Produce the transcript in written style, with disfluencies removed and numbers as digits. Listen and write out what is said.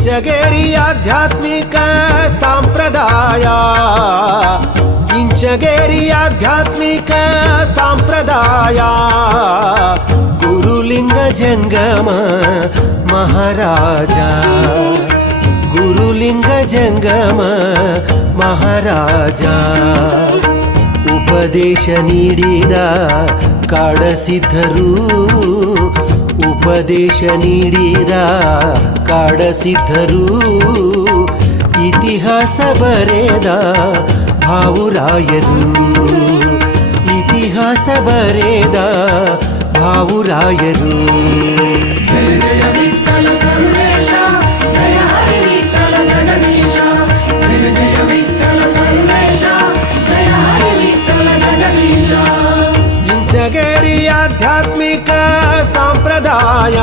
ಇಂಚಗೇರಿ ಆಧ್ಯಾತ್ಮಿಕ ಸಂಪ್ರದಾಯ, ಇಂಚಗೇರಿ ಆಧ್ಯಾತ್ಮಿಕ ಸಂಪ್ರದಾಯ, ಗುರುಲಿಂಗ ಜಂಗಮ ಮಹಾರಾಜ, ಗುರುಲಿಂಗ ಜಂಗಮ ಮಹಾರಾಜ. ಉಪದೇಶ ನೀಡಿದ ಕಾಡಸಿದ್ಧರು, ಉಪದೇಶ ನೀಡಿದ ಕಾಡಸಿದ್ಧರು, ಇತಿಹಾಸ ಬರೆದ ಭಾವುರಾಯರು, ಇತಿಹಾಸ ಬರೆದ ಭಾವುರಾಯರು. ಜಯ ಜಯ ವಿಠ್ಠಲ ಸರ್ವೇಶ, ಜಯ ಹರಿ ವಿಠ್ಠಲ ಜಗದೀಶ. ಜಯ ಜಯ ವಿಠ್ಠಲ ಸರ್ವೇಶ, ಜಯ ಹರಿ ವಿಠ್ಠಲ ಜಗದೀಶ. ಇಂಚಗೇರಿ ಆಧ್ಯಾತ್ಮಿಕ ಸಂಪ್ರದಾಯ.